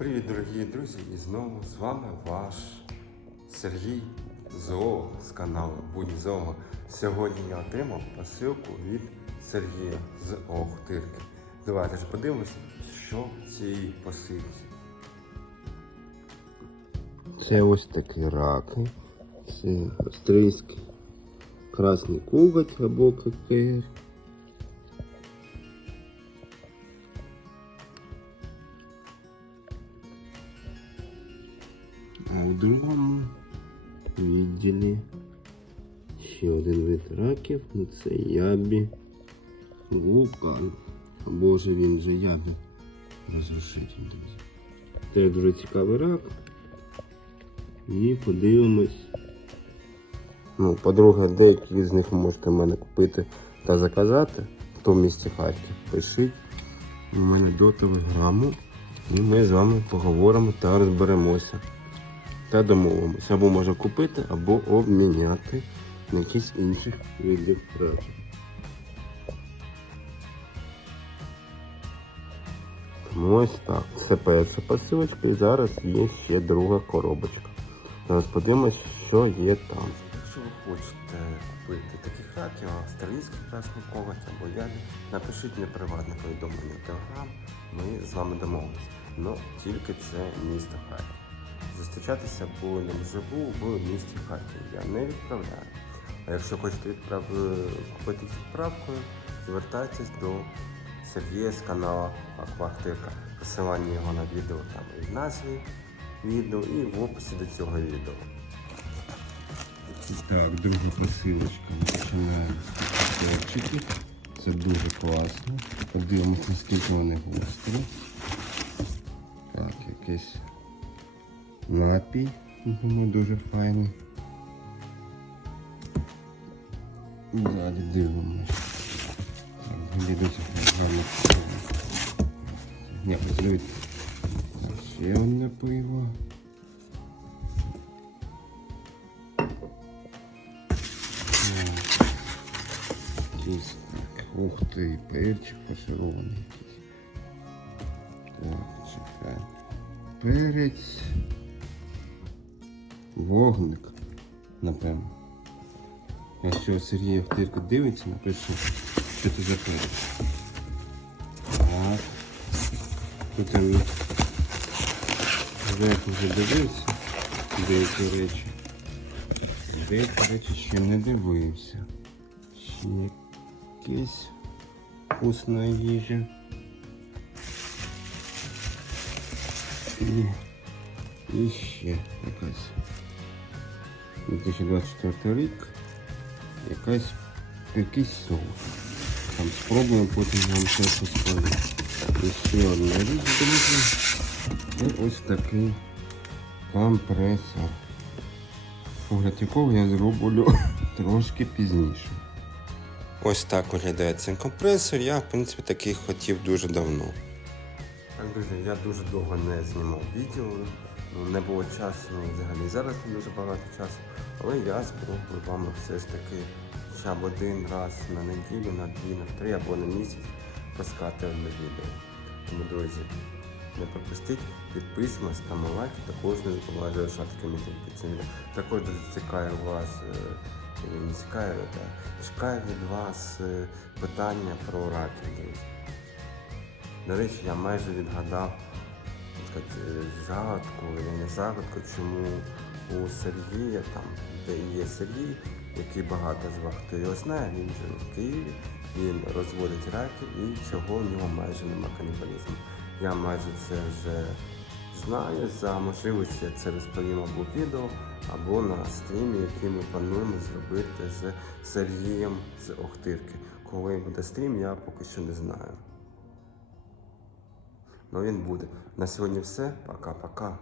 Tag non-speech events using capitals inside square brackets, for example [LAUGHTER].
Привіт, дорогі друзі! І знову з вами ваш Сергій Зоолог з каналу Будь Зоолог. Сьогодні я отримав посилку від Сергія з Охтирки. Давайте ж подивимося, що в цій посилці. Це ось такі раки. Це австрійський красний куготь або ККР. Другому відділі ще один вид раків. Ну, Це ябі вулкан. Або ж він же ябі розрушитель, друзі. Це дуже цікавий рак. І подивимось. Ну, по-друге, деякі з них можете в мене купити та заказати. Хто в місті Харків, пишіть у мене до телеграму. І ми з вами поговоримо та розберемося. Та домовимося. Або можна купити, або обміняти на якісь інших видів речі. Тому ось так. Це перша посилочка і зараз є ще друга коробочка. Зараз подивимось, що є там. Якщо ви хочете купити таких раків, австралійський красний коготь або ябі, напишіть мені приватне повідомлення в Телеграм, ми з вами домовимося. Ну, тільки це місто Харків. Зустрічатися не живу в місті Харків. Я не відправляю. А якщо хочете відправ... купити з відправкою, звертайтесь до Сергія з каналу Аквахтирка. Посилання його на відео там і в назві відео, і в описі до цього відео. Так, друга посилочка. Починаємо з копчиків. Це дуже класно. Подивимося, наскільки вони гострі. Так, якийсь напій. Думаю, дуже файний. Далі дивимось. Так, взагалі дуже гарно пиво. Ні, позлюйте. Ще одне пиво. Якийсь, так, ух ти, перчик фарширований якийсь. Так, чекай. Перець. Вогник, напевно. Якщо Сергій Охтирка дивиться, напишу, що це за перець. Так. Тут він зверху вже дивився деякі речі. Деякі речі ще не дивився. Ще якась вкусна їжа. І, і ще якась. 2024 рік. Якась якийсь соус. Там спробуємо, потім вам все розповім. І ще одна річ, друзі. І ось такий компресор. Погляд якого я зроблю [LAUGHS] трошки пізніше. Ось так виглядає цей компресор. Я, в принципі, такий хотів дуже давно. Так, друзі, я дуже довго не знімав відео, не було часу, взагалі зараз не дуже багато часу. Але я спробую вам все ж таки хоча б один раз на неділю, на дві, на три або на місяць пускати одне відео. Тому, друзі, не пропустіть, підписуйтесь, ставимо лайк, також не забувайте залишати коментарі під цим відео. Також дуже цікаві вас. е, не цікаві, чекаю від вас е, питання про раків, друзі. До речі, я майже відгадав сказати, загадку, або не загадку, чому у Сергія, там, де є Сергій, який багато з вас хто його знає, він живе в Києві, він розводить раків і чого в нього майже нема канібалізму. Я майже це вже знаю, за можливості я це розповім або відео, або на стрімі, який ми плануємо зробити з Сергієм з Охтирки. Коли буде стрім, я поки що не знаю. Ну він буде. На сьогодні все. Пока-пока.